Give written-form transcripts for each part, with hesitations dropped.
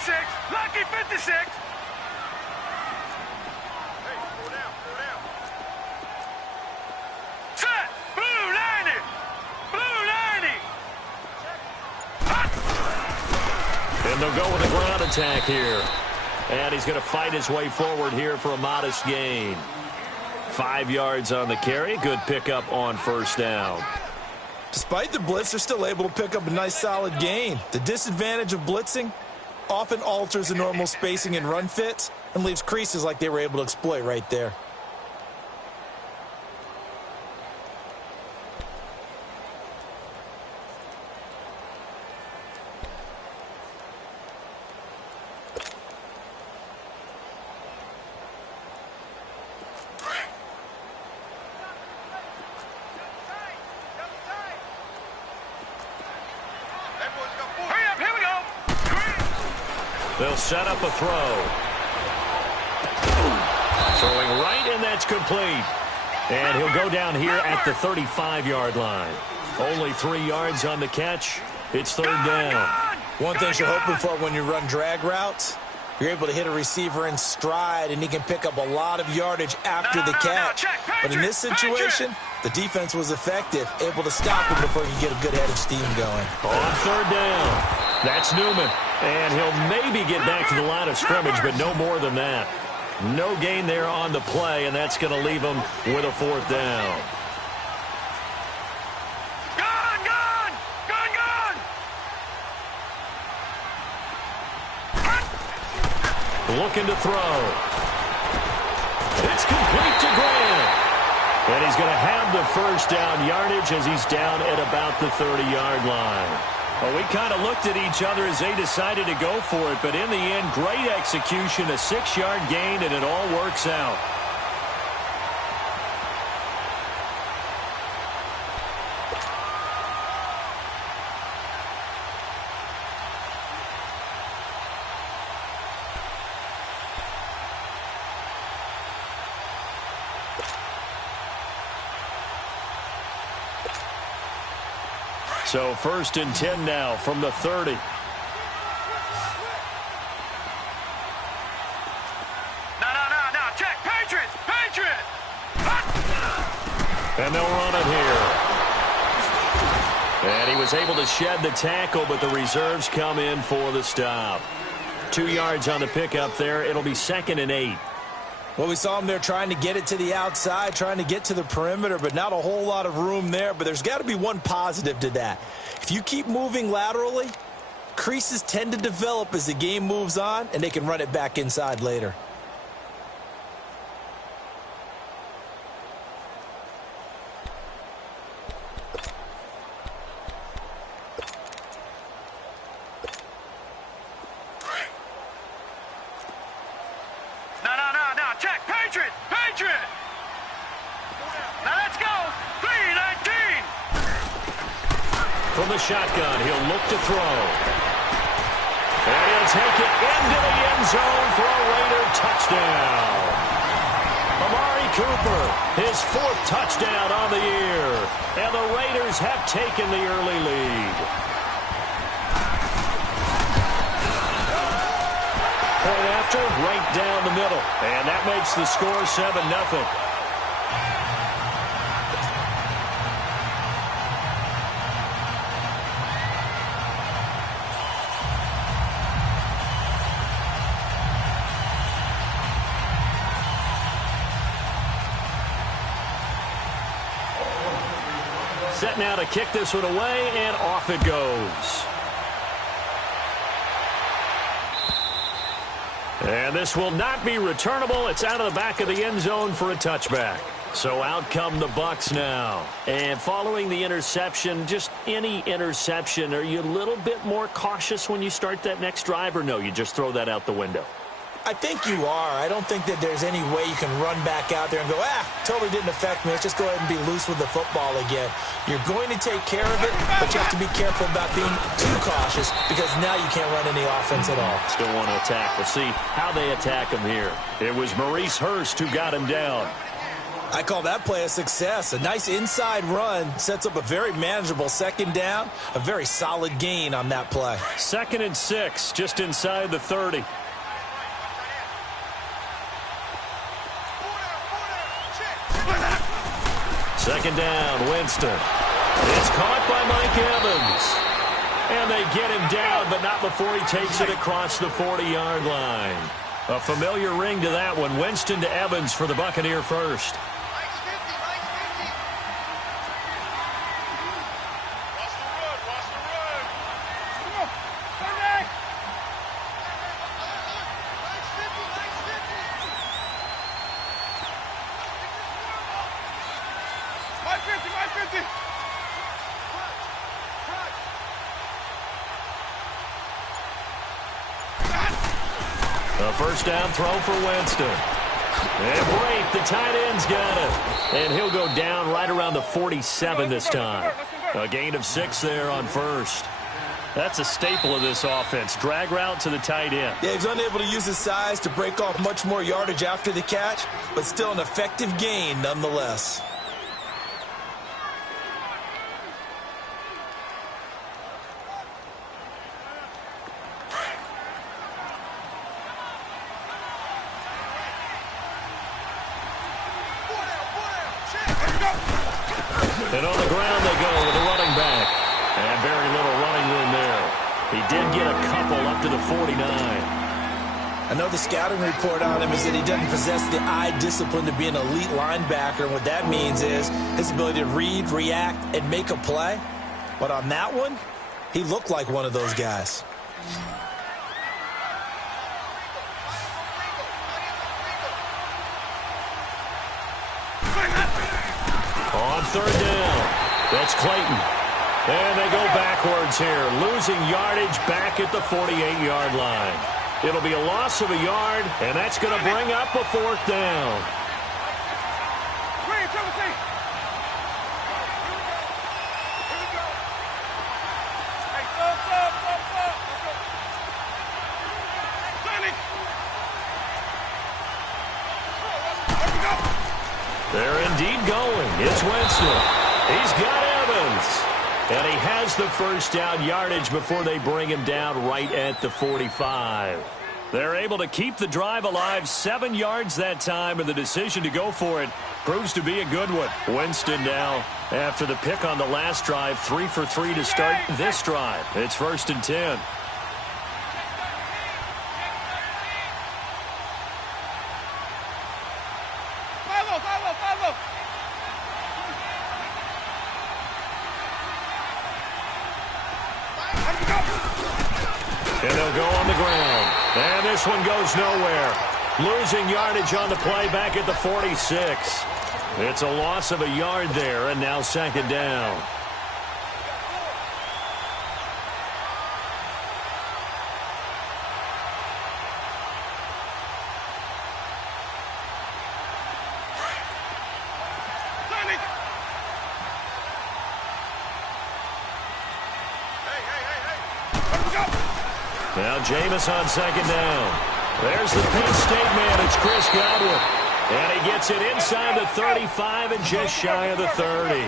56. Lucky 56. Set. Blue 90. Blue 90. And they'll go with a ground attack here. And he's going to fight his way forward here for a modest gain. 5 yards on the carry. Good pickup on first down. Despite the blitz, they're still able to pick up a nice solid gain. The disadvantage of blitzing often alters the normal spacing and run fits and leaves creases like they were able to exploit right there. They'll set up a throw. Throwing right, and that's complete. And he'll go down here at the 35-yard line. Only 3 yards on the catch. It's third down. One thing you're hoping for when you run drag routes, you're able to hit a receiver in stride, and he can pick up a lot of yardage after the catch. But in this situation, the defense was effective, able to stop him before he could get a good head of steam going. On third down. That's Newman. And he'll maybe get back to the line of scrimmage, but no more than that. No gain there on the play, and that's going to leave him with a fourth down. Gone, gone, gone, gone. Looking to throw. It's complete to Grant. And he's going to have the first down yardage as he's down at about the 30-yard line. Well, we kind of looked at each other as they decided to go for it, but in the end, great execution, a 6-yard gain, and it all works out. So 1st and 10 now from the 30. No. Check. Patriots. Patriots. And they'll run it here. And he was able to shed the tackle, but the reserves come in for the stop. 2 yards on the pickup there. It'll be 2nd and 8. Well, we saw him there trying to get it to the outside, trying to get to the perimeter, but not a whole lot of room there. But there's got to be one positive to that. If you keep moving laterally, creases tend to develop as the game moves on, and they can run it back inside later. No. Check. Patriots. Patriots. Now let's go. 3-19. From the shotgun, he'll look to throw. And he'll take it into the end zone for a Raider touchdown. Amari Cooper, his 4th touchdown on the year. And the Raiders have taken the early lead. Point after, right down the middle. And that makes the score 7-0. Set now to kick this one away, and off it goes. And this will not be returnable. It's out of the back of the end zone for a touchback. So out come the Bucs now. And following the interception, just any interception, are you a little bit more cautious when you start that next drive, or no, you just throw that out the window? I think you are. I don't think that there's any way you can run back out there and go, totally didn't affect me. Let's just go ahead and be loose with the football again. You're going to take care of it, but you have to be careful about being too cautious because now you can't run any offense at all. Still want to attack. We'll see how they attack him here. It was Maurice Hurst who got him down. I call that play a success. A nice inside run sets up a very manageable second down, a very solid gain on that play. 2nd and 6, just inside the 30. Second down, Winston. It's caught by Mike Evans. And they get him down, but not before he takes it across the 40-yard line. A familiar ring to that one. Winston to Evans for the Buccaneer first. A first down throw for Winston. And Brate, the tight end's got it. And he'll go down right around the 47 this time. A gain of 6 there on first. That's a staple of this offense. Drag route to the tight end. Yeah, he's unable to use his size to break off much more yardage after the catch, but still an effective gain nonetheless. And on the ground they go with a running back. And very little running room there. He did get a couple up to the 49. I know the scouting report on him is that he doesn't possess the eye discipline to be an elite linebacker. And what that means is his ability to read, react, and make a play. But on that one, he looked like one of those guys. On third down, that's Clayton. And they go backwards here, losing yardage back at the 48-yard line. It'll be a loss of a yard, and that's going to bring up a 4th down. They're indeed going. It's Winston. He's got Evans. And he has the first down yardage before they bring him down right at the 45. They're able to keep the drive alive, 7 yards that time, and the decision to go for it proves to be a good one. Winston now, after the pick on the last drive, 3 for 3 to start this drive. It's 1st and 10. And they'll go on the ground. And this one goes nowhere. Losing yardage on the play back at the 46. It's a loss of a yard there, and now 2nd down. Now Jameis on 2nd down. There's the Penn State man. It's Chris Godwin. And he gets it inside the 35 and just shy of the 30.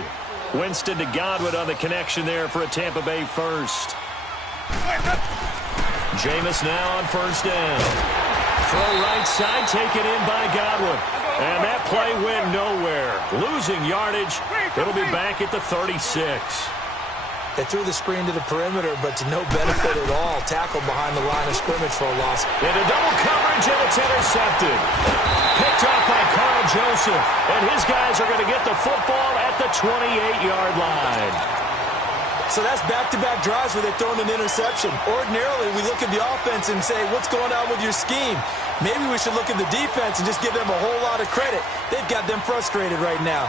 Winston to Godwin on the connection there for a Tampa Bay first. Jameis now on 1st down. Throw right side, taken in by Godwin. And that play went nowhere. Losing yardage. It'll be back at the 36. They threw the screen to the perimeter, but to no benefit at all. Tackled behind the line of scrimmage for a loss. Into double coverage, and it's intercepted. Picked off by Carl Joseph. And his guys are going to get the football at the 28-yard line. So that's back-to-back drives where they've thrown an interception. Ordinarily, we look at the offense and say, what's going on with your scheme? Maybe we should look at the defense and just give them a whole lot of credit. They've got them frustrated right now.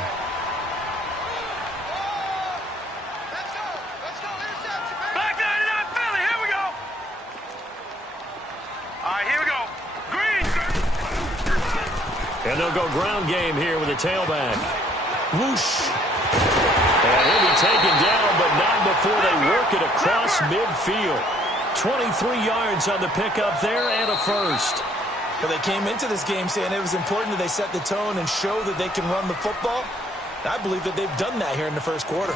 And they'll go ground game here with a tailback. Whoosh. And he'll be taken down, but not before they work it across midfield. 23 yards on the pickup there and a first. But they came into this game saying it was important that they set the tone and show that they can run the football. And I believe that they've done that here in the first quarter.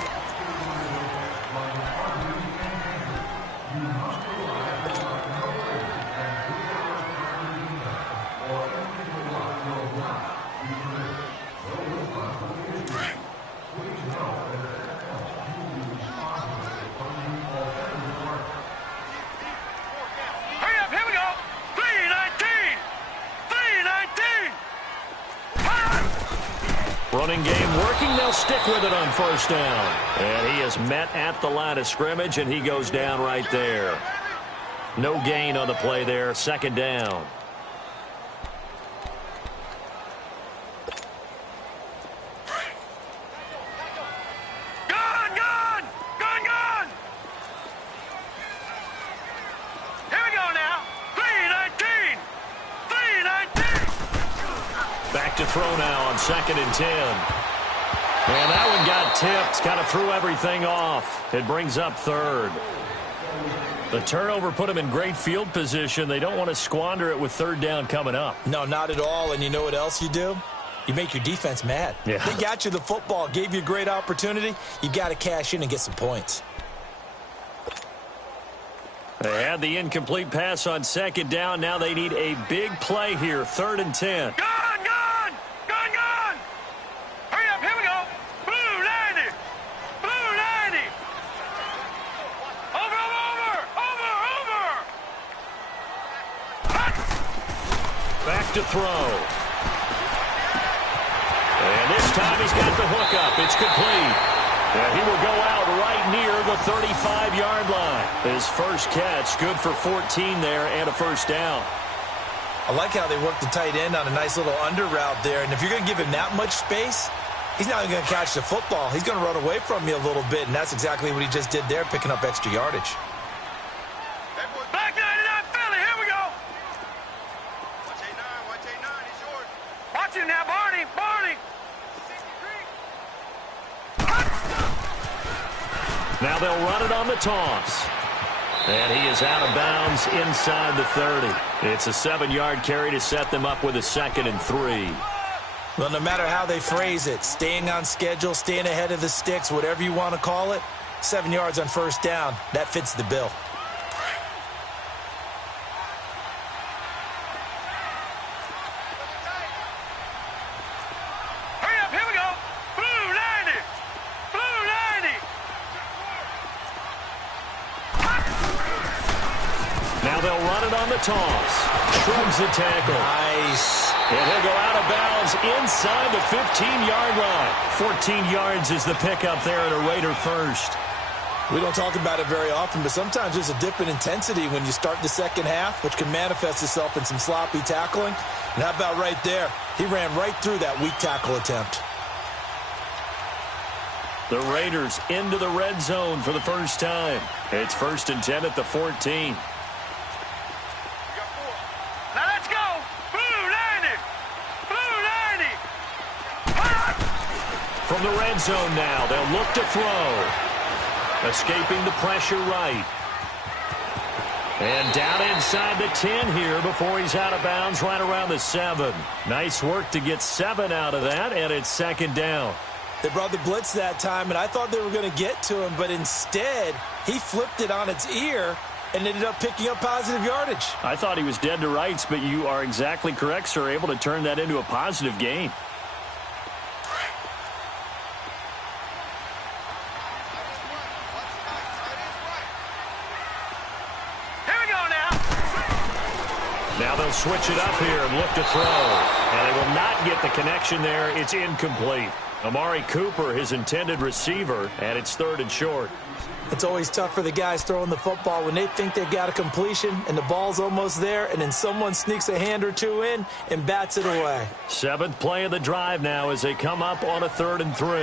Running game working. They'll stick with it on first down. And he is met at the line of scrimmage, and he goes down right there. No gain on the play there. Second down. To throw now on 2nd and 10. And that one got tipped. Kind of threw everything off. It brings up 3rd. The turnover put them in great field position. They don't want to squander it with 3rd down coming up. No, not at all. And you know what else you do? You make your defense mad. Yeah. They got you the football, gave you a great opportunity. You got to cash in and get some points. They had the incomplete pass on 2nd down. Now they need a big play here. 3rd and 10. To throw. And this time he's got the hook up. It's complete. And he will go out right near the 35-yard line. His first catch, good for 14 there and a first down. I like how they work the tight end on a nice little under route there. And if you're going to give him that much space, he's not going to catch the football. He's going to run away from you a little bit, and that's exactly what he just did there, picking up extra yardage. Now they'll run it on the toss. And he is out of bounds inside the 30. It's a 7-yard carry to set them up with a 2nd and 3. Well, no matter how they phrase it, staying on schedule, staying ahead of the sticks, whatever you want to call it, 7 yards on first down, that fits the bill. Toss. Shrugs the tackle. Nice. And he'll go out of bounds inside the 15-yard line. 14 yards is the pickup there at a Raider first. We don't talk about it very often, but sometimes there's a dip in intensity when you start the second half, which can manifest itself in some sloppy tackling. And how about right there? He ran right through that weak tackle attempt. The Raiders into the red zone for the first time. It's 1st and 10 at the 14. From the red zone now, they'll look to throw. Escaping the pressure right. And down inside the 10 here before he's out of bounds right around the 7. Nice work to get 7 out of that, and it's 2nd down. They brought the blitz that time, and I thought they were going to get to him, but instead he flipped it on its ear and ended up picking up positive yardage. I thought he was dead to rights, but you are exactly correct, sir, able to turn that into a positive gain. Now they'll switch it up here and look to throw. And they will not get the connection there. It's incomplete. Amari Cooper, his intended receiver, and it's 3rd and short. It's always tough for the guys throwing the football when they think they've got a completion and the ball's almost there, and then someone sneaks a hand or two in and bats it away. 7th play of the drive now as they come up on a 3rd and 3. All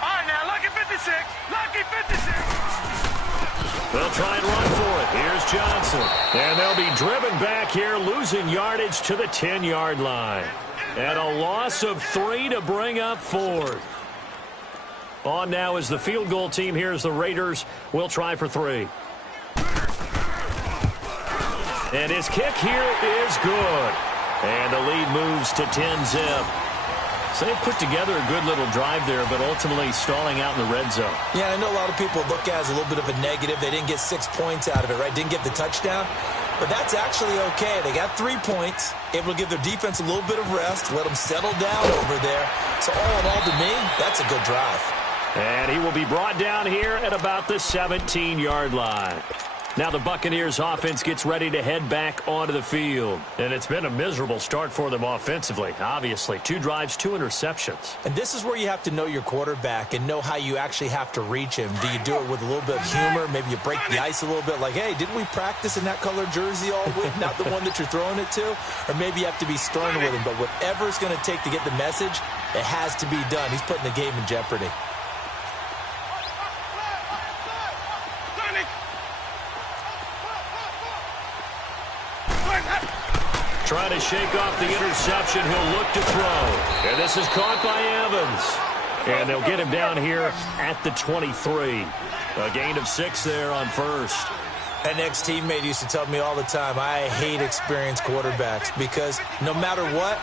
right, now, lucky 56. Lucky 56. They'll try and run for it. Here's Johnson. And they'll be driven back here, losing yardage to the 10-yard line. And a loss of 3 to bring up 4th. On now is the field goal team. Here's the Raiders. We'll try for 3. And his kick here is good. And the lead moves to 10-zip. So they put together a good little drive there, but ultimately stalling out in the red zone. Yeah, I know a lot of people look at it as a little bit of a negative. They didn't get 6 points out of it, right? Didn't get the touchdown. But that's actually okay. They got 3 points, able to give their defense a little bit of rest, let them settle down over there. So all in all, to me, that's a good drive. And he will be brought down here at about the 17-yard line. Now the Buccaneers offense gets ready to head back onto the field. And it's been a miserable start for them offensively, obviously. 2 drives, 2 interceptions. And this is where you have to know your quarterback and know how you actually have to reach him. Do you do it with a little bit of humor? Maybe you break the ice a little bit like, hey, didn't we practice in that color jersey all week? Not the one that you're throwing it to? Or maybe you have to be stern with him. But whatever it's going to take to get the message, it has to be done. He's putting the game in jeopardy. Trying to shake off the interception. He'll look to throw. And this is caught by Evans. And they'll get him down here at the 23. A gain of 6 there on first. An ex-teammate used to tell me all the time, I hate experienced quarterbacks because no matter what,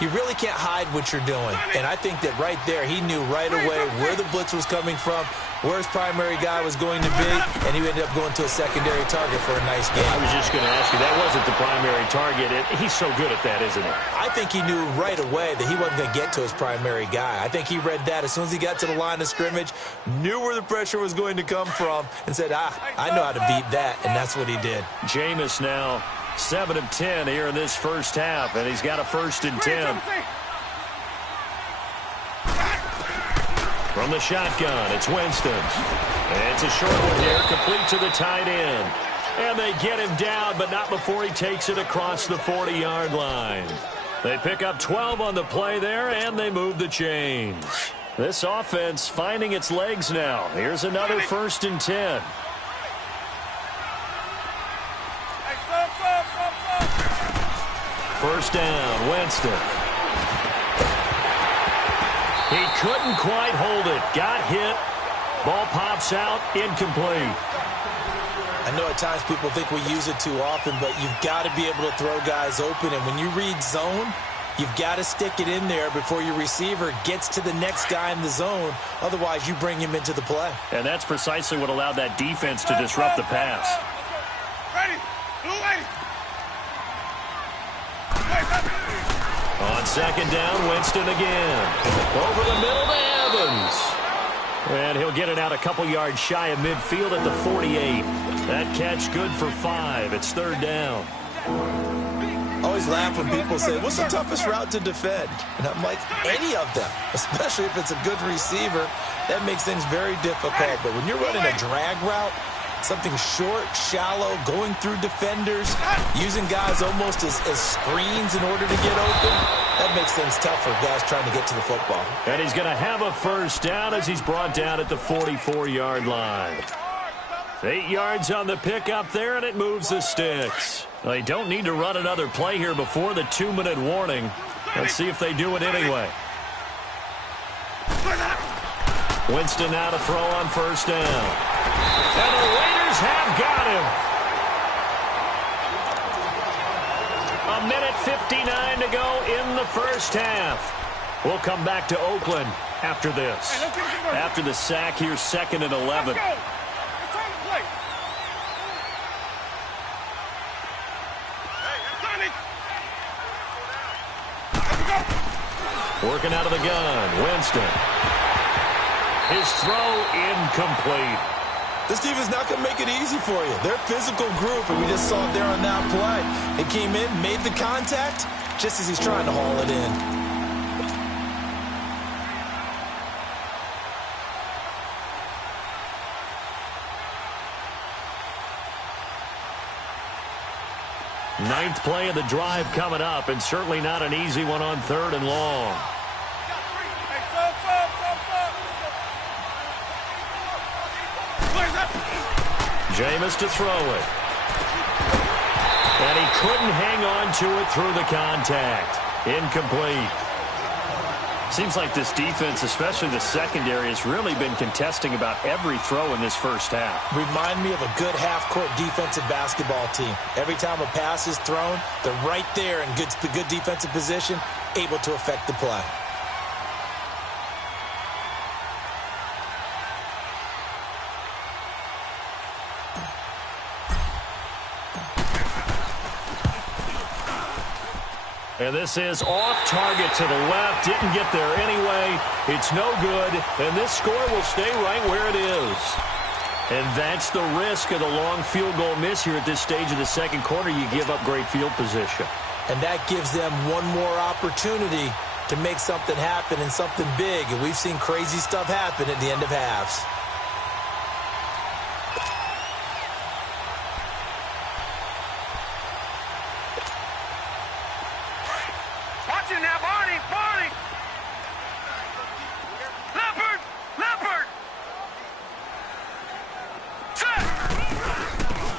you really can't hide what you're doing. And I think that right there, he knew right away where the blitz was coming from, where his primary guy was going to be, and he ended up going to a secondary target for a nice game. I was just going to ask you, that wasn't the primary target. He's so good at that, isn't he? I think he knew right away that he wasn't going to get to his primary guy. I think he read that as soon as he got to the line of scrimmage, knew where the pressure was going to come from, and said, I know how to beat that, and that's what he did. Jameis now 7 of 10 here in this first half, and he's got a 1st and 10. From the shotgun, it's Winston. And it's a short one here, complete to the tight end. And they get him down, but not before he takes it across the 40-yard line. They pick up 12 on the play there, and they move the chains. This offense finding its legs now. Here's another 1st and 10. First down, Winston. He couldn't quite hold it. Got hit. Ball pops out, incomplete. I know at times people think we use it too often, but you've got to be able to throw guys open. And when you read zone, you've got to stick it in there before your receiver gets to the next guy in the zone. Otherwise, you bring him into the play. And that's precisely what allowed that defense to disrupt the pass. Ready. Blue lady. On second down, Winston again. Over the middle to Evans. And he'll get it out a couple yards shy of midfield at the 48. That catch good for 5. It's 3rd down. I always laugh when people say, what's the toughest route to defend? And I'm like, any of them, especially if it's a good receiver. That makes things very difficult. But when you're running a drag route, something short, shallow, going through defenders, using guys almost as screens in order to get open, that makes things tough for guys trying to get to the football. And he's going to have a first down as he's brought down at the 44-yard line. 8 yards on the pickup there, and it moves the sticks. They don't need to run another play here before the 2-minute warning. Let's see if they do it anyway. Winston now to throw on first down. And the Raiders have got him. 1:59 to go in the first half. We'll come back to Oakland after this. After the sack here, 2nd and 11. Working out of the gun, Winston. His throw incomplete. This defense is not going to make it easy for you. They're a physical group, and we just saw it there on that play. It came in, made the contact, just as he's trying to haul it in. Ninth play of the drive coming up, and certainly not an easy one on 3rd and long. Jameis to throw it. And he couldn't hang on to it through the contact. Incomplete. Seems like this defense, especially the secondary, has really been contesting about every throw in this first half. Remind me of a good half-court defensive basketball team. Every time a pass is thrown, they're right there in good defensive position, able to affect the play. And this is off target to the left. Didn't get there anyway. It's no good. And this score will stay right where it is. And that's the risk of the long field goal miss here at this stage of the second quarter. You give up great field position. And that gives them one more opportunity to make something happen and something big. And we've seen crazy stuff happen at the end of halves. Now, Barney! Leopard! Set!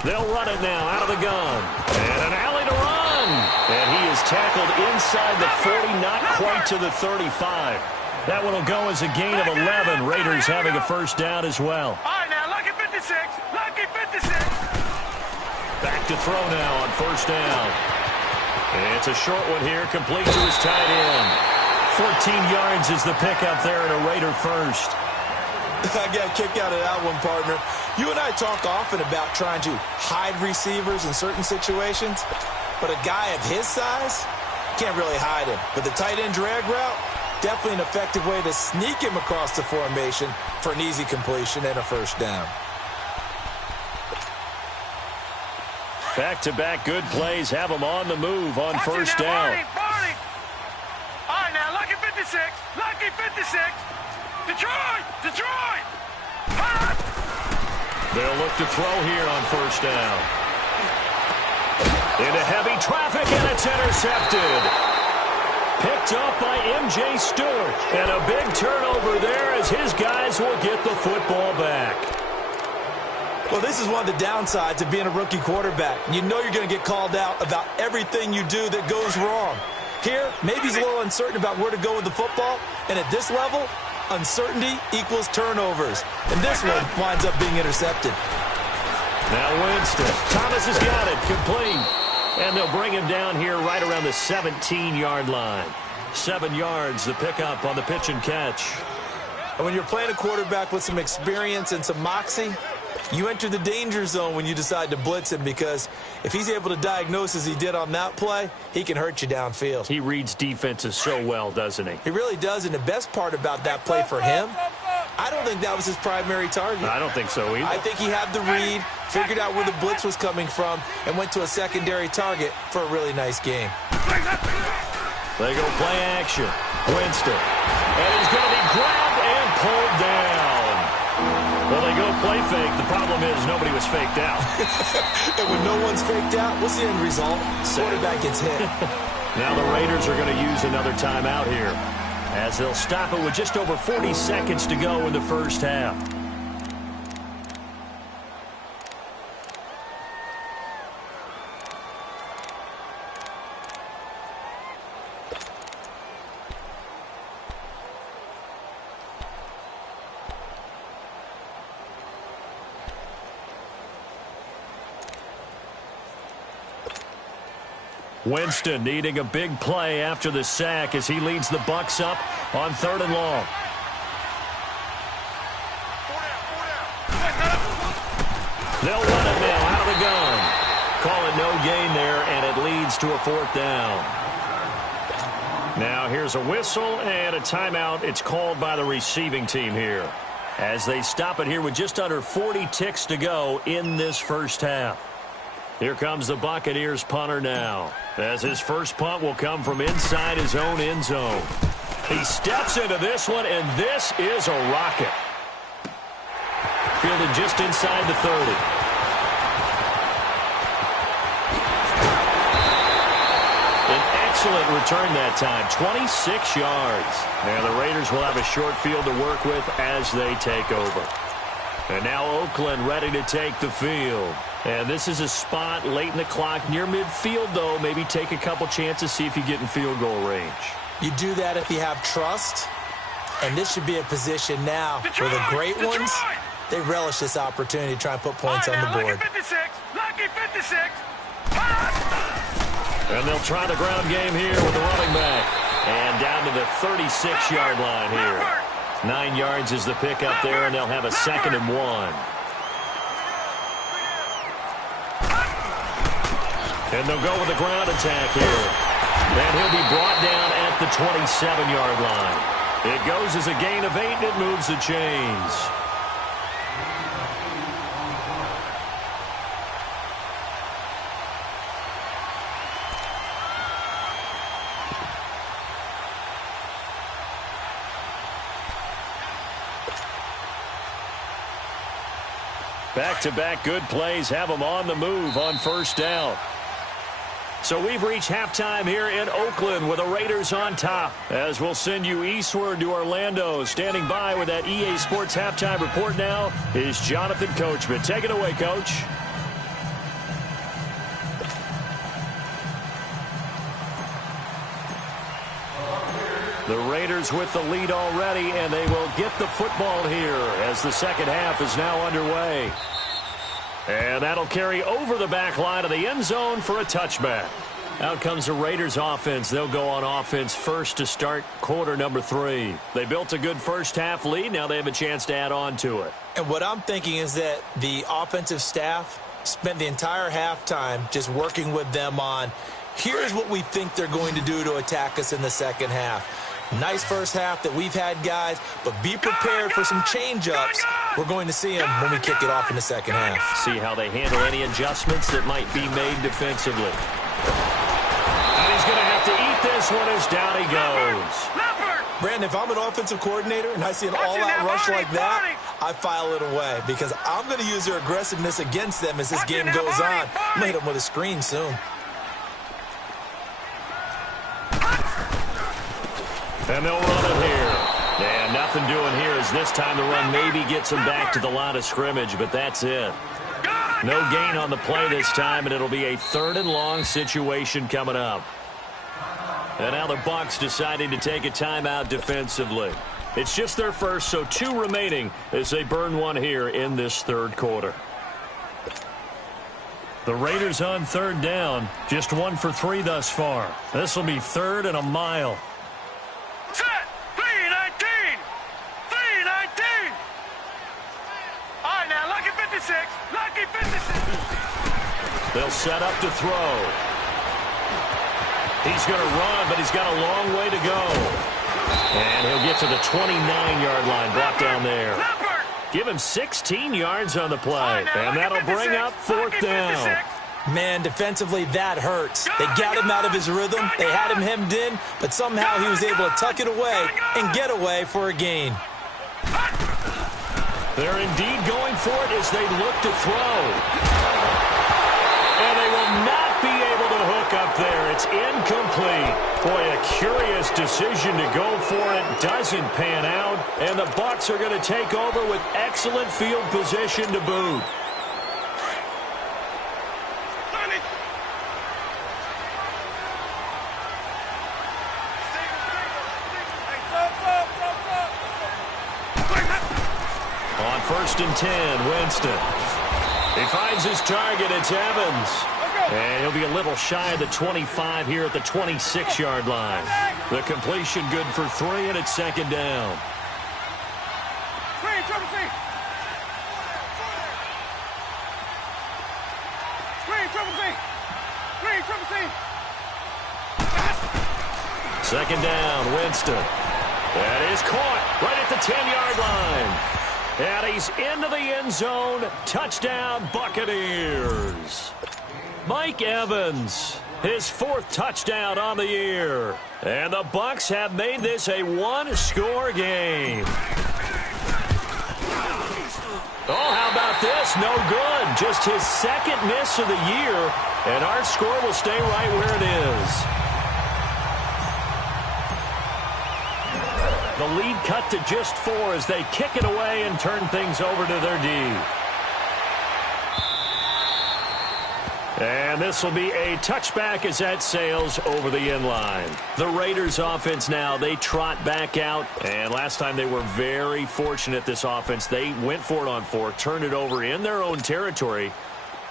They'll run it now out of the gun. And an alley to run. And he is tackled inside the 40, not quite to the 35. That one will go as a gain of 11. Raiders having a first down as well. All right, now, lucky 56. Lucky 56. Back to throw now on first down. And it's a short one here, complete to his tight end. 14 yards is the pickup there and a Raider first. I got a kick out of that one, partner. You and I talk often about trying to hide receivers in certain situations, but a guy of his size can't really hide him. But the tight end drag route, definitely an effective way to sneak him across the formation for an easy completion and a first down. Back-to-back good plays have them on the move on first down. Barney! All right, now, lucky 56. Lucky 56. Detroit! Hot! They'll look to throw here on first down. Into heavy traffic, and it's intercepted. Picked up by M.J. Stewart. And a big turnover there as his guys will get the football back. Well, this is one of the downsides of being a rookie quarterback. You know you're going to get called out about everything you do that goes wrong. Here, maybe he's a little uncertain about where to go with the football, and at this level, uncertainty equals turnovers. And this one winds up being intercepted. Now Winston. Thomas has got it. Complete. And they'll bring him down here right around the 17-yard line. 7 yards, the pickup on the pitch and catch. And when you're playing a quarterback with some experience and some moxie, you enter the danger zone when you decide to blitz him, because if he's able to diagnose as he did on that play, he can hurt you downfield. He reads defenses so well, doesn't he? He really does, and the best part about that play for him, I don't think that was his primary target. I don't think so either. I think he had the read, figured out where the blitz was coming from, and went to a secondary target for a really nice game. They go play action. Winston. And he's going to be grabbed and pulled down. Well, they go play fake. The problem is nobody was faked out. And when no one's faked out, what's the end result? Quarterback gets hit. Now the Raiders are going to use another timeout here, as they'll stop it with just over 40 seconds to go in the first half. Winston needing a big play after the sack as he leads the Bucs up on 3rd and long. They'll run it now out of the gun. Call it no gain there, and it leads to a 4th down. Now here's a whistle and a timeout. It's called by the receiving team here, as they stop it here with just under 40 ticks to go in this first half. Here comes the Buccaneers punter now, as his first punt will come from inside his own end zone. He steps into this one, and this is a rocket. Fielded just inside the 30. An excellent return that time, 26 yards. And the Raiders will have a short field to work with as they take over. And now Oakland ready to take the field. And this is a spot late in the clock near midfield, though. Maybe take a couple chances, see if you get in field goal range. You do that if you have trust, and this should be a position now where the great ones, they relish this opportunity to try and put points on the board. Lucky 56. And they'll try the ground game here with the running back. And down to the 36-yard line here. 9 yards is the pickup there, and they'll have a 2nd and 1. And they'll go with the ground attack here. And he'll be brought down at the 27-yard line. It goes as a gain of 8, and it moves the chains. Back-to-back good plays have them on the move on first down. So we've reached halftime here in Oakland with the Raiders on top. As we'll send you eastward to Orlando. Standing by with that EA Sports halftime report now is Jonathan Coachman. Take it away, Coach. The Raiders with the lead already, and they will get the football here as the second half is now underway. And that'll carry over the back line of the end zone for a touchback. Out comes the Raiders offense. They'll go on offense first to start quarter number 3. They built a good first half lead. Now they have a chance to add on to it. And what I'm thinking is that the offensive staff spent the entire halftime just working with them on, here's what we think they're going to do to attack us in the second half. Nice first half that we've had, guys, but be prepared for some change-ups. We're going to see them when we kick it off in the second half. See how they handle any adjustments that might be made defensively. And he's going to have to eat this one as down he goes. Brandon, if I'm an offensive coordinator and I see an all-out rush like that, I file it away because I'm going to use their aggressiveness against them as this game goes on. I'm going to hit them with a screen soon. And they'll run it here. And nothing doing here as this time the run maybe gets them back to the line of scrimmage, but that's it. No gain on the play this time, and it'll be a 3rd and long situation coming up. And now the Bucs deciding to take a timeout defensively. It's just their first, so 2 remaining as they burn one here in this 3rd quarter. The Raiders on 3rd down, just 1 for 3 thus far. This will be 3rd and a mile. Set! 3-19! 3-19! All right, now, lucky 56. Lucky 56. They'll set up to throw. He's going to run, but he's got a long way to go. And he'll get to the 29-yard line, brought down there. Give him 16 yards on the play, and that'll bring up 4th down. Man, defensively, that hurts. They got him out of his rhythm. They had him hemmed in, but somehow he was able to tuck it away and get away for a gain. They're indeed going for it as they look to throw. And they will not be able to hook up there. It's incomplete. Boy, a curious decision to go for it. Doesn't pan out. And the Bucs are going to take over with excellent field position to boot. On 1st and 10, Winston. He finds his target. It's Evans. And he'll be a little shy of the 25 here at the 26-yard line. The completion good for 3, and it's 2nd down. Second down, Winston. That is caught right at the 10-yard line. And he's into the end zone. Touchdown, Buccaneers. Mike Evans, his 4th touchdown on the year. And the Bucs have made this a 1-score game. Oh, how about this? No good. Just his 2nd miss of the year. And our score will stay right where it is. The lead cut to just 4 as they kick it away and turn things over to their D. And this will be a touchback as that sails over the inline. The Raiders offense now, they trot back out. And last time they were very fortunate, this offense. They went for it on 4, turned it over in their own territory,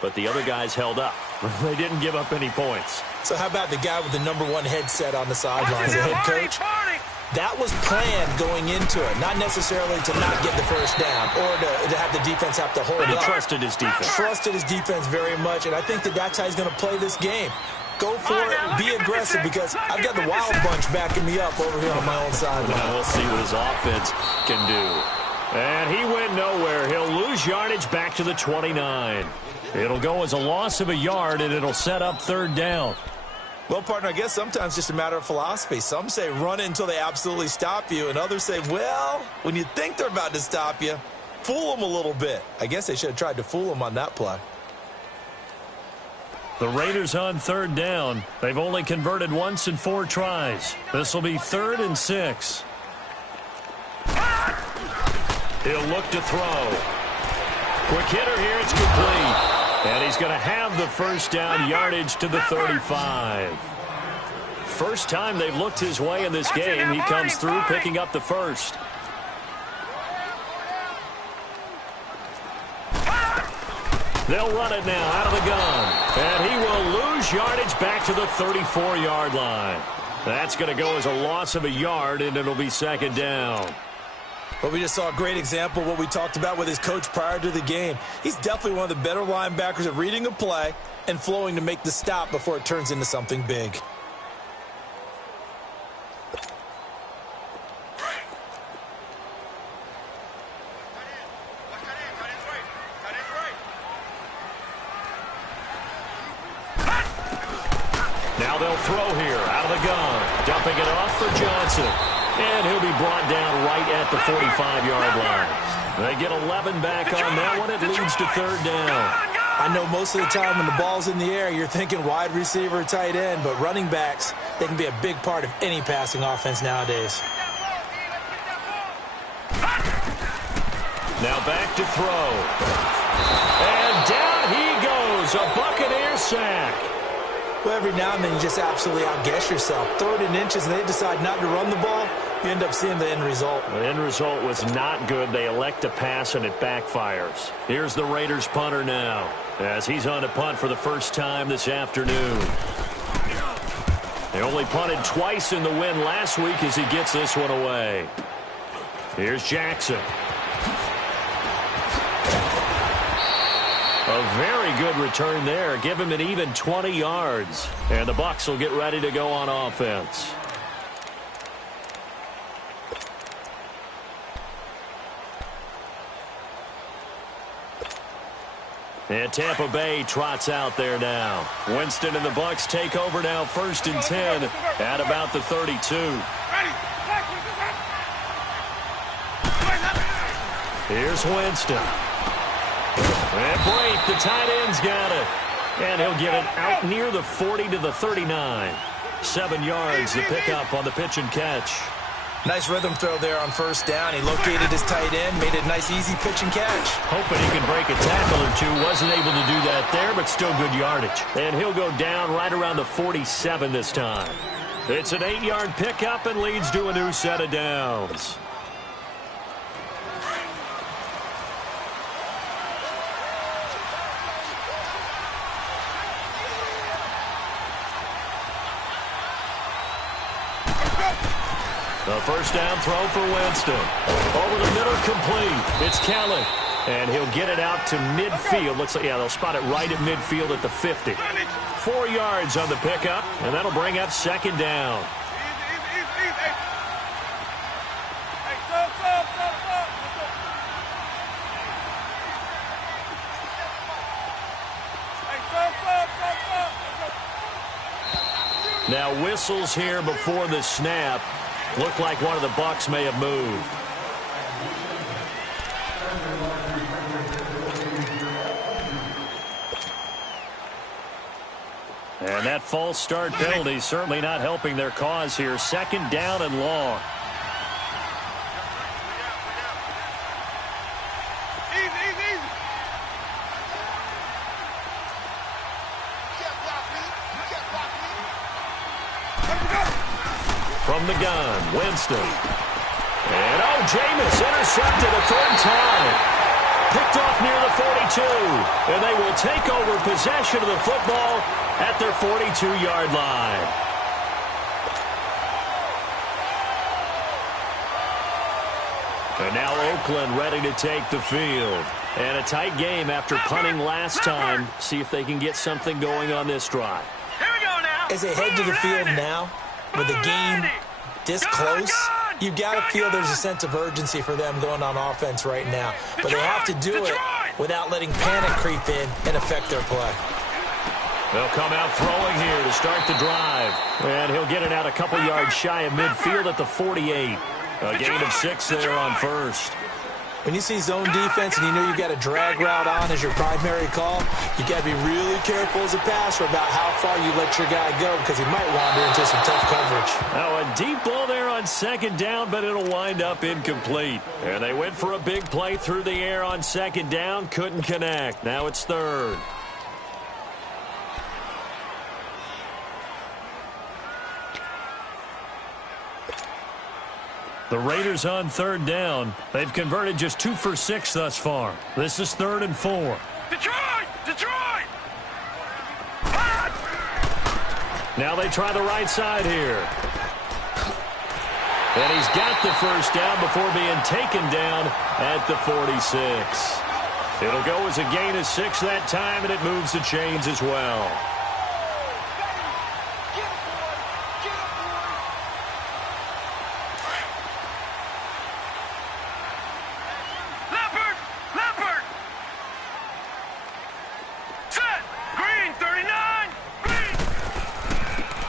but the other guys held up. They didn't give up any points. So how about the guy with the #1 headset on the sideline, the head coach? That was planned going into it, not necessarily to not get the first down or to have the defense have to hold but he up. trusted his defense. Trusted his defense very much, and I think that's how he's going to play this game. Go for it, be aggressive, because I've got the Wild Bunch backing me up over here on my own sideline. Well, we'll see what his offense can do. And he went nowhere. He'll lose yardage back to the 29. It'll go as a loss of a yard, and it'll set up 3rd down. Well, partner, I guess sometimes just a matter of philosophy. Some say run it until they absolutely stop you, and others say, well, when you think they're about to stop you, fool them a little bit. I guess they should have tried to fool them on that play. The Raiders on 3rd down. They've only converted once in 4 tries. This will be 3rd and 6. He'll look to throw. Quick hitter here, it's complete. And he's going to have the first down, yardage to the 35. First time they've looked his way in this game. He comes through picking up the first. They'll run it now out of the gun. And he will lose yardage back to the 34-yard line. That's going to go as a loss of a yard, and it'll be 2nd down. But we just saw a great example of what we talked about with his coach prior to the game. He's definitely one of the better linebackers at reading a play and flowing to make the stop before it turns into something big. Now they'll throw here out of the gun. Dumping it off for Johnson. And he'll be brought down right at the 45-yard line. They get 11 back on that one. It leads to 3rd down. I know most of the time when the ball's in the air, you're thinking wide receiver, tight end, but running backs, they can be a big part of any passing offense nowadays. Now back to throw. And down he goes. A Buccaneer sack. Well, every now and then you just absolutely outguess yourself. 3rd and inches, and they decide not to run the ball. You end up seeing the end result. The end result was not good. They elect to pass, and it backfires. Here's the Raiders punter now, as he's on to punt for the first time this afternoon. They only punted twice in the win last week as he gets this one away. Here's Jackson. A very good return there. Give him an even 20 yards. And the Bucs will get ready to go on offense. And Tampa Bay trots out there now. Winston and the Bucs take over now, 1st and 10 at about the 32. Here's Winston. And Brate, the tight end's got it. And he'll get it out near the 40 to the 39. 7 yards to pick up on the pitch and catch. Nice rhythm throw there on 1st down. He located his tight end, made it a nice, easy pitch and catch. Hoping he can break a tackle or two. Wasn't able to do that there, but still good yardage. And he'll go down right around the 47 this time. It's an 8-yard pickup and leads to a new set of downs. The first down throw for Winston. Over the middle, complete. It's Kelly. And he'll get it out to midfield. Looks like, yeah, they'll spot it right at midfield at the 50. 4 yards on the pickup, and that'll bring up 2nd down. Now whistles here before the snap. Looked like one of the Bucs may have moved. And that false start penalty certainly not helping their cause here. 2nd down and long. From the gun, Winston. And, Jameis intercepted a third time. Picked off near the 42. And they will take over possession of the football at their 42-yard line. And now Oakland ready to take the field. And a tight game after punting last time. See if they can get something going on this drive. Here we go now. As they head to the field now, with the game this close, you've got to feel there's a sense of urgency for them going on offense right now. But they have to do it without letting panic creep in and affect their play. They'll come out throwing here to start the drive. And he'll get it out a couple yards shy of midfield at the 48. A gain of 6 there on first. When you see zone defense and you know you've got a drag route on as your primary call, you've got to be really careful as a passer about how far you let your guy go because he might wander into some tough coverage. Now a deep ball there on second down, but it'll wind up incomplete. And they went for a big play through the air on second down, couldn't connect. Now it's third. The Raiders on third down. They've converted just 2 for 6 thus far. This is 3rd and 4. Detroit! Detroit! Now they try the right side here. And he's got the first down before being taken down at the 46. It'll go as a gain of 6 that time, and it moves the chains as well.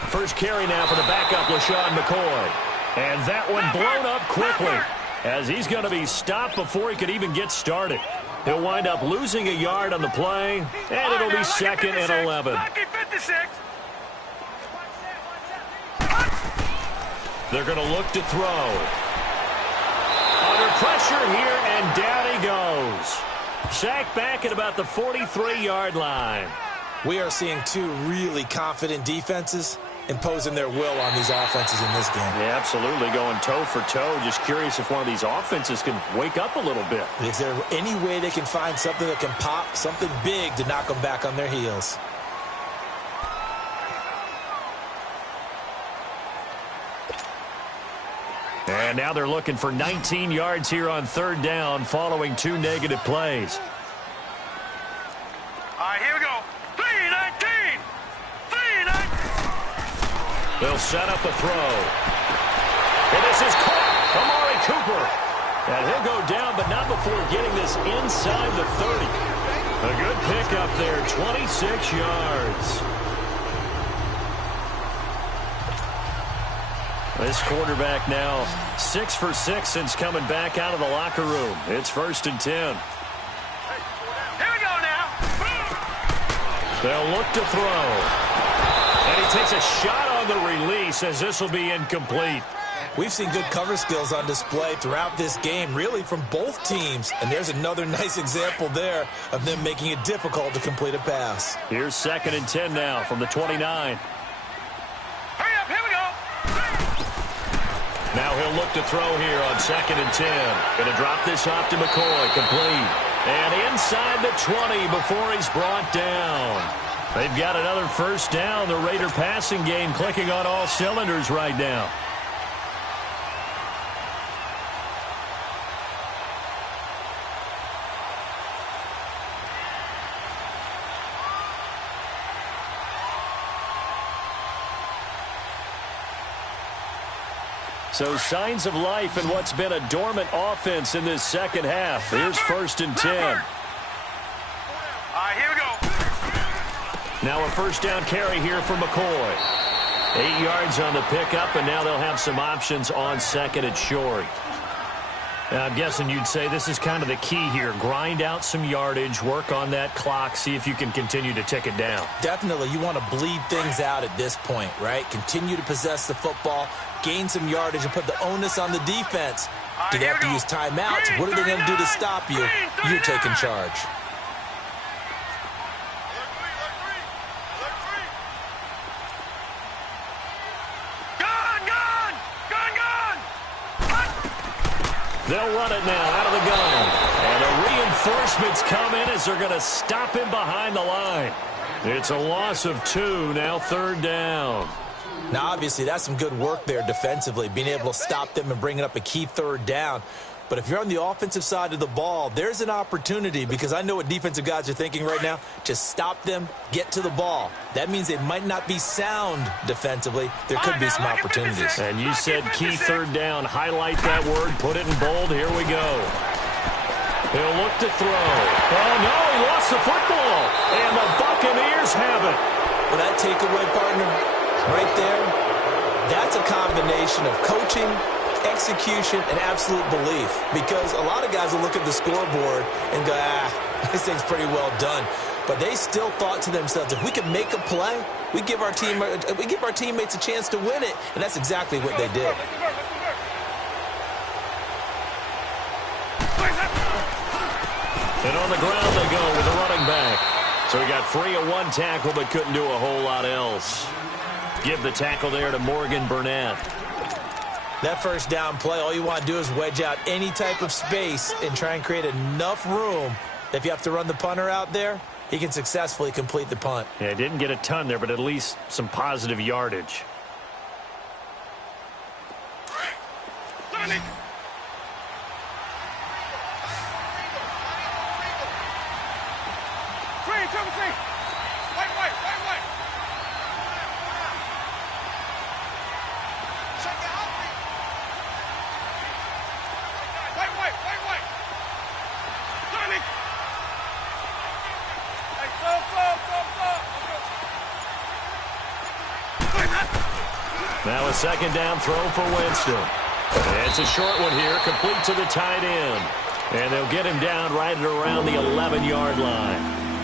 First carry now for the backup, LaShawn McCoy. And that one blown up quickly as he's going to be stopped before he could even get started. He'll wind up losing a yard on the play, and it'll be 2nd and 11. They're going to look to throw. Under pressure here, and down he goes. Sacked back at about the 43-yard line. We are seeing 2 really confident defenses imposing their will on these offenses in this game. Yeah, absolutely, going toe for toe. Just curious if one of these offenses can wake up a little bit. Is there any way they can find something that can pop, something big to knock them back on their heels? And now they're looking for 19 yards here on third down following 2 negative plays. All right, here we go. 3-19. 3-19. They'll set up a throw. And this is caught. Amari Cooper. And he'll go down, but not before getting this inside the 30. A good pickup there, 26 yards. This quarterback now 6 for 6 since coming back out of the locker room. It's 1st and 10. Here we go now. They'll look to throw. And he takes a shot on the release as this will be incomplete. We've seen good cover skills on display throughout this game, really from both teams. And there's another nice example there of them making it difficult to complete a pass. Here's 2nd and 10 now from the 29. Hurry up, here we go. Now he'll look to throw here on 2nd and 10. Going to drop this off to McCoy, complete. And inside the 20 before he's brought down. They've got another first down. The Raider passing game clicking on all cylinders right now. So signs of life in what's been a dormant offense in this second half. Here's 1st and 10. All right, here we go. Now a first down carry here for McCoy. 8 yards on the pickup, and now they'll have some options on 2nd and short. Now, I'm guessing you'd say this is kind of the key here. Grind out some yardage, work on that clock, see if you can continue to tick it down. Definitely, you want to bleed things out at this point, right? Continue to possess the football, gain some yardage, and put the onus on the defense. Do they have to use timeouts? What are they going to do to stop you? You're taking charge. They'll run it now out of the gun. And the reinforcements come in as they're going to stop him behind the line. It's a loss of 2, now 3rd down. Now, obviously, that's some good work there defensively, being able to stop them and bringing up a key 3rd down. But if you're on the offensive side of the ball, there's an opportunity, because I know what defensive guys are thinking right now. Just stop them, get to the ball. That means they might not be sound defensively. There could be some opportunities. And you said key 3rd down. Highlight that word, put it in bold. Here we go. He'll look to throw. Oh, no, he lost the football. And the Buccaneers have it. Well, that takeaway, partner, right there, that's a combination of coaching, execution, and absolute belief. Because a lot of guys will look at the scoreboard and go, this thing's pretty well done. But they still thought to themselves, if we can make a play, we give our teammates a chance to win it. And that's exactly what they did. And on the ground they go with the running back. So he got free of 1 tackle but couldn't do a whole lot else. Give the tackle there to Morgan Burnett. That first down play, all you want to do is wedge out any type of space and try and create enough room that if you have to run the punter out there, he can successfully complete the punt. Yeah, didn't get a ton there, but at least some positive yardage. Now a 2nd down throw for Winston. It's a short one here, complete to the tight end. And they'll get him down right at around the 11-yard line.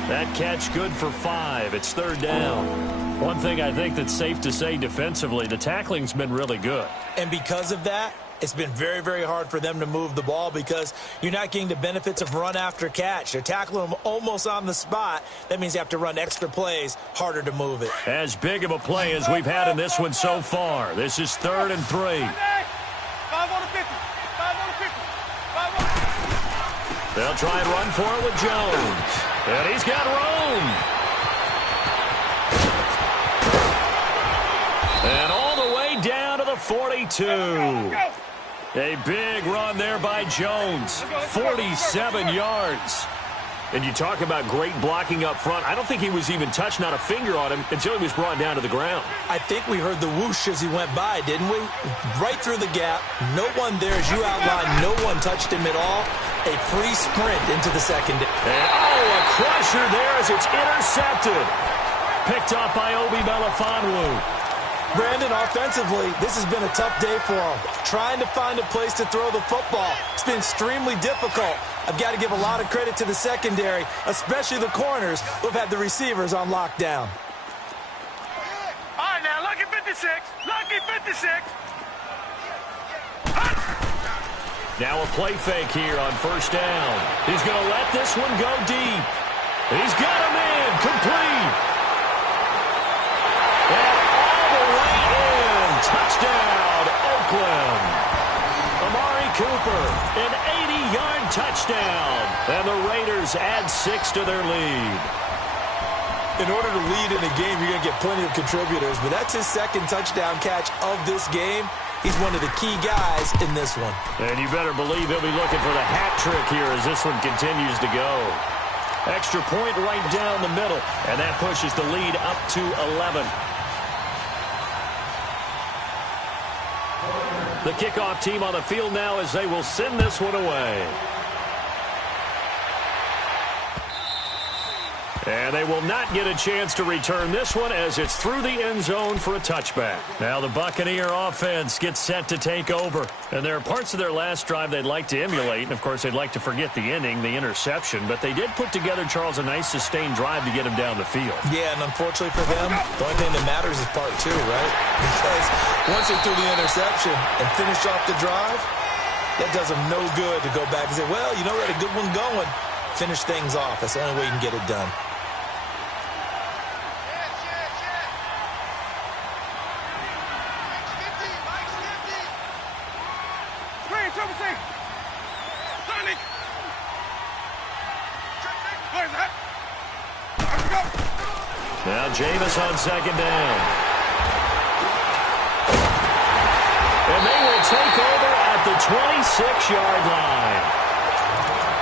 That catch good for 5. It's 3rd down. One thing I think that's safe to say defensively, the tackling's been really good. And because of that, it's been very, very hard for them to move the ball because you're not getting the benefits of run after catch. They're tackling them almost on the spot. That means you have to run extra plays, harder to move it. As big of a play as we've had in this one so far. This is 3rd and 3. 5 on the 50. 5 on the 50. 5 on the 50. They'll try and run for it with Jones. And he's got room. And all the way down to the 42. A big run there by Jones. 47 yards. And you talk about great blocking up front. I don't think he was even touched, not a finger on him, until he was brought down to the ground. I think we heard the whoosh as he went by, didn't we? Right through the gap. No one there, as you outlined. No one touched him at all. A free sprint into the second. And, a crusher there as it's intercepted. Picked up by Obi Melifonwu. Brandon, offensively, this has been a tough day for him. Trying to find a place to throw the football. It's been extremely difficult. I've got to give a lot of credit to the secondary, especially the corners who've had the receivers on lockdown. All right, now, lucky 56. Lucky 56. Now a play fake here on 1st down. He's going to let this one go deep. He's got him in. Complete. Touchdown, Oakland. Amari Cooper, an 80-yard touchdown. And the Raiders add 6 to their lead. In order to lead in a game, you're going to get plenty of contributors, but that's his 2nd touchdown catch of this game. He's one of the key guys in this one. And you better believe he'll be looking for the hat trick here as this one continues to go. Extra point right down the middle, and that pushes the lead up to 11. The kickoff team on the field now as they will send this one away. And they will not get a chance to return this one as it's through the end zone for a touchback. Now the Buccaneer offense gets set to take over. And there are parts of their last drive they'd like to emulate. And, of course, they'd like to forget the ending, the interception. But they did put together, Charles, a nice sustained drive to get him down the field. Yeah, and unfortunately for them, the only thing that matters is part 2, right? Because once they threw the interception and finished off the drive, that does them no good to go back and say, well, you know, we had a good one going. Finish things off. That's the only way you can get it done. Now Jameis on second down. And they will take over at the 26-yard line.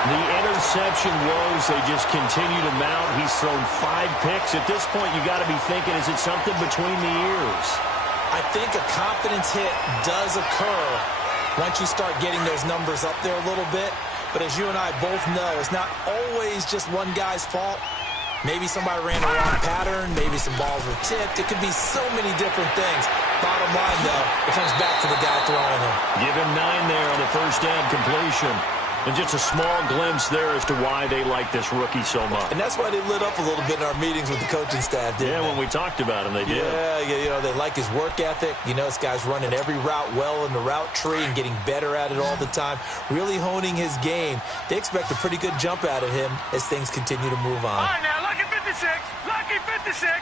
The interception woes, they just continue to mount. He's thrown 5 picks. At this point, you got to be thinking, is it something between the ears? I think a confidence hit does occur once you start getting those numbers up there a little bit. But as you and I both know, it's not always just one guy's fault. Maybe somebody ran a wrong pattern. Maybe some balls were tipped. It could be so many different things. Bottom line, though, it comes back to the guy throwing them. Give him 9 there on the first down completion. And just a small glimpse there as to why they like this rookie so much. And that's why they lit up a little bit in our meetings with the coaching staff, didn't they? When we talked about him, they did. Yeah, they like his work ethic. You know, this guy's running every route well in the route tree and getting better at it all the time, really honing his game. They expect a pretty good jump out of him as things continue to move on. All right, now, lucky 56. Lucky 56.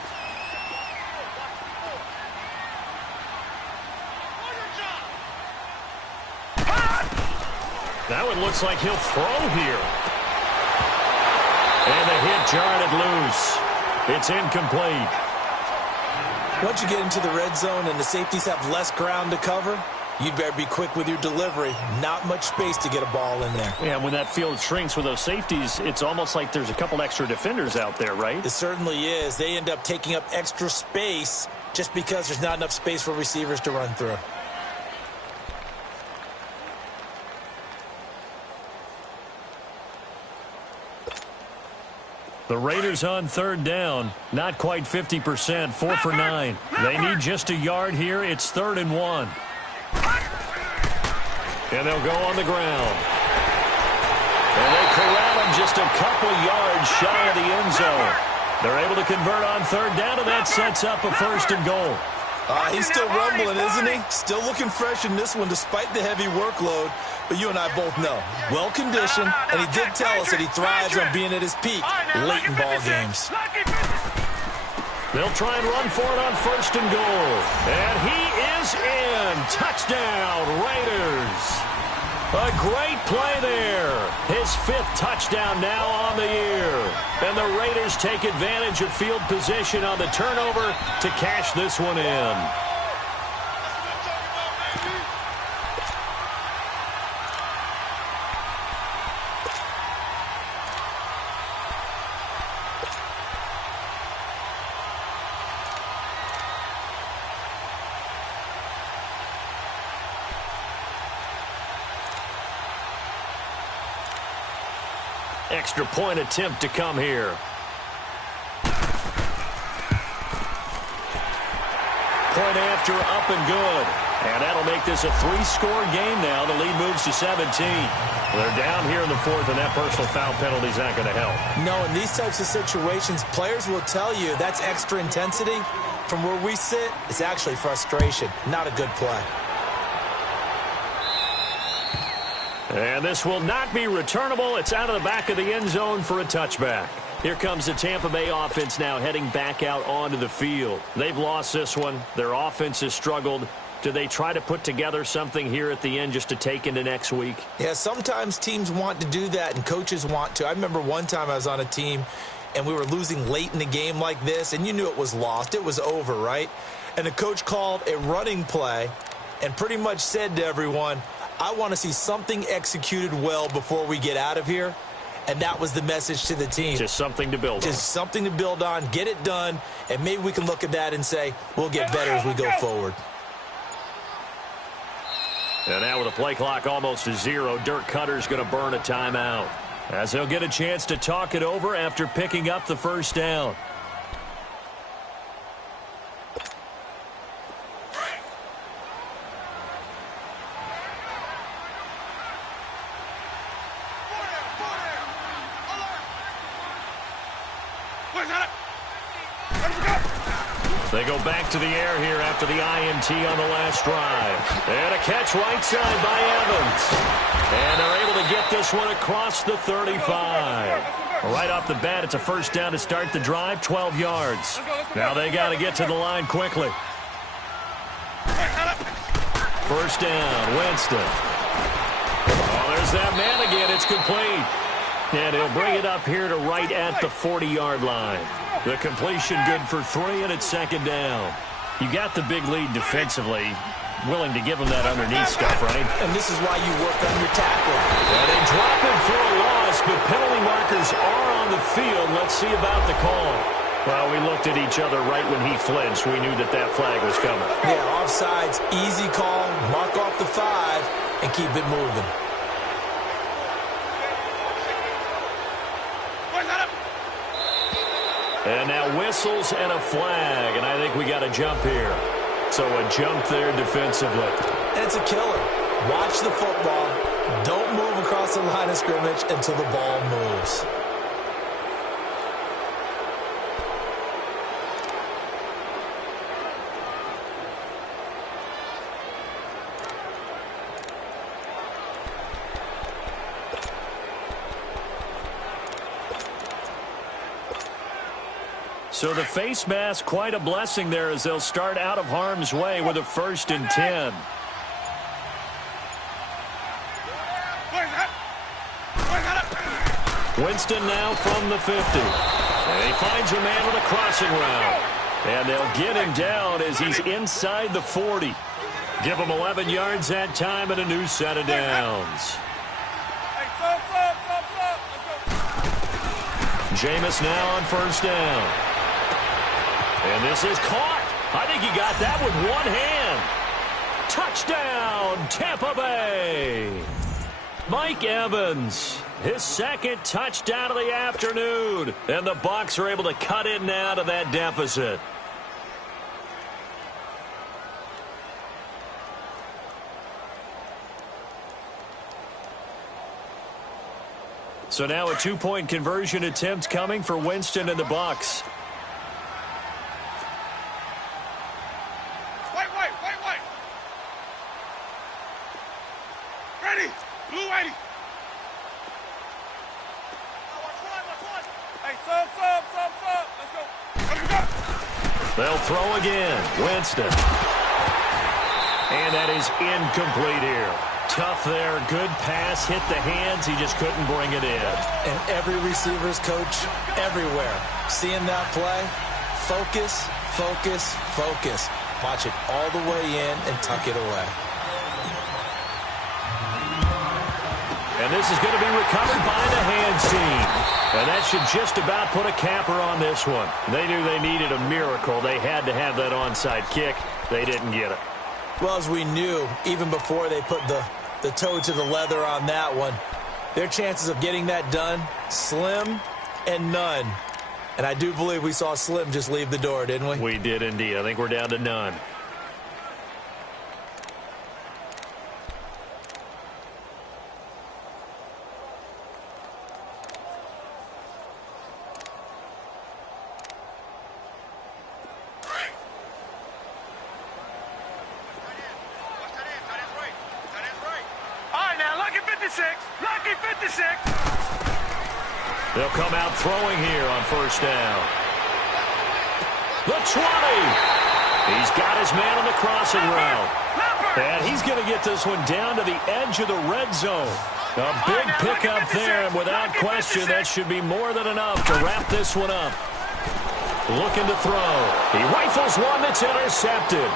Now it looks like he'll throw here. And the hit jarred it loose. It's incomplete. Once you get into the red zone and the safeties have less ground to cover, you'd better be quick with your delivery. Not much space to get a ball in there. Yeah, when that field shrinks with those safeties, it's almost like there's a couple extra defenders out there, right? It certainly is. They end up taking up extra space just because there's not enough space for receivers to run through. The Raiders on third down, not quite 50%, 4 for 9. They need just a yard here. It's 3rd and 1. And they'll go on the ground. And they corral him just a couple yards shy of the end zone. They're able to convert on third down, and that sets up a 1st and goal. He's still rumbling, isn't he? Still looking fresh in this one despite the heavy workload. But you and I both know, well-conditioned, and he did tell us that he thrives on being at his peak late in ball games. They'll try and run for it on 1st and goal. And he is in. Touchdown, Raiders. A great play there. His 5th touchdown now on the year. And the Raiders take advantage of field position on the turnover to cash this one in. Extra point attempt to come here. Point after, up and good. And that'll make this a 3-score game now. The lead moves to 17. They're down here in the 4th, and that personal foul penalty is not going to help. No, in these types of situations, players will tell you that's extra intensity. From where we sit, it's actually frustration. Not a good play. And this will not be returnable. It's out of the back of the end zone for a touchback. Here comes the Tampa Bay offense now heading back out onto the field. They've lost this one. Their offense has struggled. Do they try to put together something here at the end just to take into next week? Yeah, sometimes teams want to do that and coaches want to. I remember one time I was on a team and we were losing late in the game like this, and you knew it was lost. It was over, right? And the coach called a running play and pretty much said to everyone, I want to see something executed well before we get out of here. And that was the message to the team. Just something to build on. Just something to build on, get it done, and maybe we can look at that and say, we'll get better as we go forward. And now with the play clock almost to 0, Dirk Cutter's going to burn a timeout, as he'll get a chance to talk it over after picking up the 1st down. They go back to the air here after the INT on the last drive. And a catch right side by Evans. And they're able to get this one across the 35. Right off the bat, it's a 1st down to start the drive, 12 yards. Now they got to get to the line quickly. 1st down, Winston. Oh, there's that man again. It's complete. And he'll bring it up here to right at the 40-yard line. The completion good for 3, and it's second down. You got the big lead defensively. Willing to give him that underneath stuff, right? And this is why you work on your tackling. And they drop it for a loss, but penalty markers are on the field. Let's see about the call. Well, we looked at each other right when he flinched. We knew that that flag was coming. Yeah, offsides, easy call, mark off the 5, and keep it moving. And now whistles and a flag, and I think we got a jump here. So a jump there defensively. And it's a killer. Watch the football. Don't move across the line of scrimmage until the ball moves. So the face mask, quite a blessing there as they'll start out of harm's way with a 1st and 10. Winston now from the 50. And he finds a man with a crossing route. And they'll get him down as he's inside the 40. Give him 11 yards that time and a new set of downs. Jameis now on 1st down. And this is caught. I think he got that with one hand. Touchdown, Tampa Bay. Mike Evans, his 2nd touchdown of the afternoon. And the Bucs are able to cut in now to that deficit. So now a 2-point conversion attempt coming for Winston and the Bucs. Wait. Ready. Blue 80. Hey, sub. Let's go. They'll throw again. Winston. And that is incomplete here. Tough there. Good pass. Hit the hands. He just couldn't bring it in. And every receiver's coach everywhere. Seeing that play, focus. Watch it all the way in and tuck it away. And this is going to be recovered by the hands team. And that should just about put a capper on this one. They knew they needed a miracle. They had to have that onside kick. They didn't get it. Well, as we knew, even before they put the toe to the leather on that one, their chances of getting that done, slim and none. And I do believe we saw Slim just leave the door, didn't we? We did indeed. I think we're down to none. Lucky 56. They'll come out throwing here on 1st down. The 20. He's got his man on the crossing route. And he's going to get this one down to the edge of the red zone. A big pickup there, and without question, that should be more than enough to wrap this one up. Looking to throw. He rifles one that's intercepted.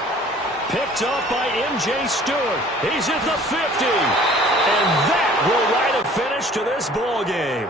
Picked off by M.J. Stewart. He's at the 50. And that will write a finish to this ball game.